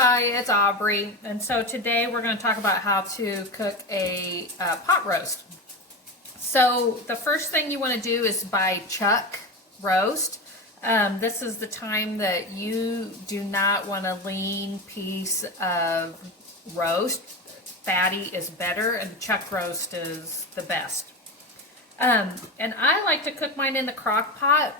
Hi, it's Aubrey, and so today we're going to talk about how to cook a pot roast. So the first thing you want to do is buy chuck roast. This is the time that you do not want a lean piece of roast. Fatty is better, and chuck roast is the best. And I like to cook mine in the crock pot.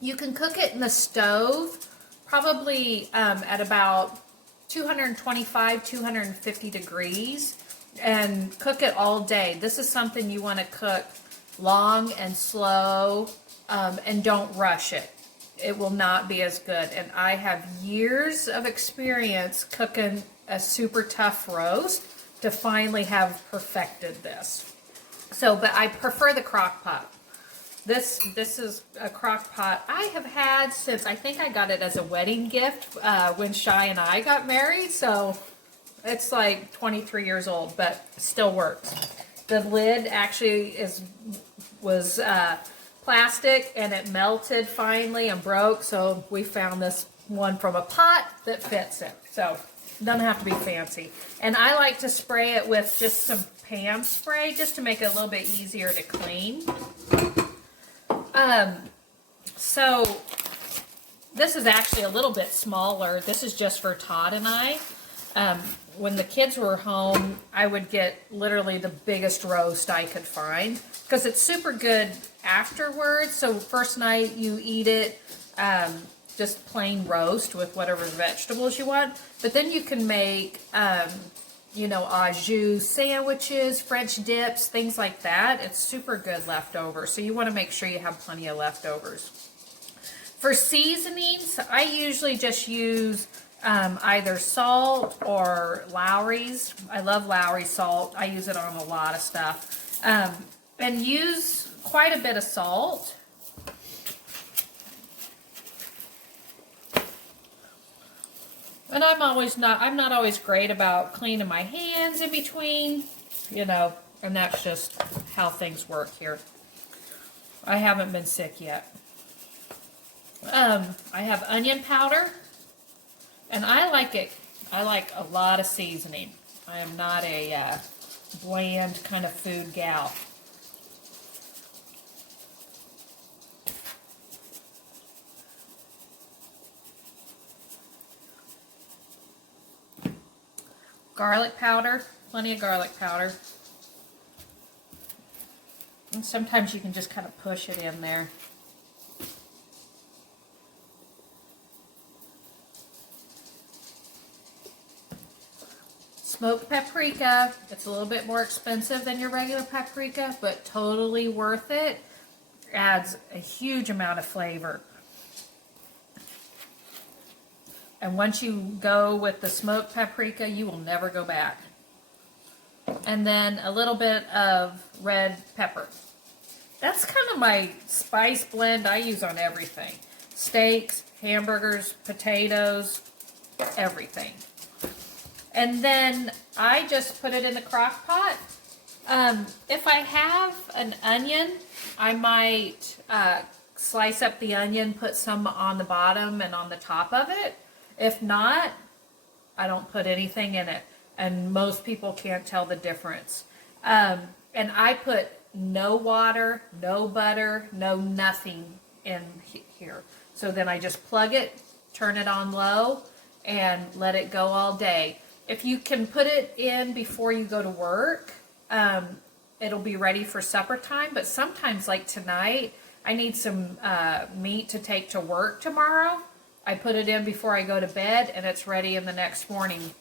You can cook it in the stove, probably at about 225, 250 degrees, and cook it all day. This is something you want to cook long and slow, and don't rush it. It will not be as good. And I have years of experience cooking a super tough roast to finally have perfected this. So, but I prefer the crock pot. This is a crock pot I have had since, I think I got it as a wedding gift when Shy and I got married. So it's like 23 years old, but still works. The lid actually was plastic, and it melted finally and broke. So we found this one from a pot that fits it. So it doesn't have to be fancy. And I like to spray it with just some Pam spray just to make it a little bit easier to clean. So this is actually a little bit smaller. This is just for Todd and I. When the kids were home, I would get literally the biggest roast I could find because it's super good afterwards. So first night you eat it, just plain roast with whatever vegetables you want. But then you can make, you know, au jus sandwiches, French dips, things like that. It's super good leftovers. So you want to make sure you have plenty of leftovers. For seasonings, I usually just use either salt or Lowry's. I love Lowry's salt. I use it on a lot of stuff. And use quite a bit of salt. And I'm not always great about cleaning my hands in between, you know, and that's just how things work here. I haven't been sick yet. I have onion powder, and I like it. I like a lot of seasoning. I am not a bland kind of food gal. Garlic powder, plenty of garlic powder. And sometimes you can just kind of push it in there. Smoked paprika. It's a little bit more expensive than your regular paprika, but totally worth it. Adds a huge amount of flavor. And once you go with the smoked paprika, you will never go back. And then a little bit of red pepper. That's kind of my spice blend I use on everything. Steaks, hamburgers, potatoes, everything. And then I just put it in the crock pot. If I have an onion, I might slice up the onion, put some on the bottom and on the top of it. If not, I don't put anything in it. And most people can't tell the difference. And I put no water, no butter, no nothing in here. So then I just plug it, turn it on low, and let it go all day. If you can put it in before you go to work, it'll be ready for supper time. But sometimes, like tonight, I need some meat to take to work tomorrow. I put it in before I go to bed, and it's ready in the next morning.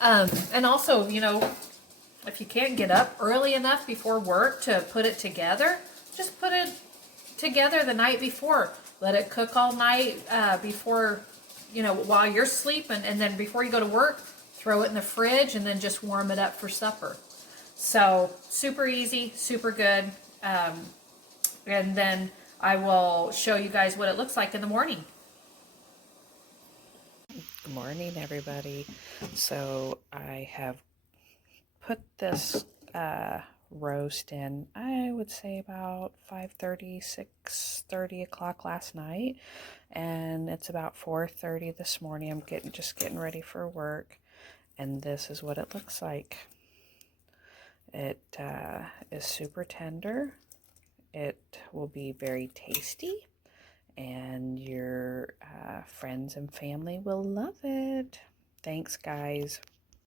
And also, you know, if you can't get up early enough before work to put it together, just put it together the night before. Let it cook all night before, you know, while you're sleeping. And then before you go to work, throw it in the fridge and then just warm it up for supper. So super easy, super good. And then I will show you guys what it looks like in the morning. Good morning, everybody. So I have put this roast in, I would say, about 5:30, 6:30 o'clock last night, and it's about 4:30 this morning. I'm just getting ready for work, and this is what it looks like. It is super tender. It will be very tasty, and your friends and family will love it. Thanks, guys.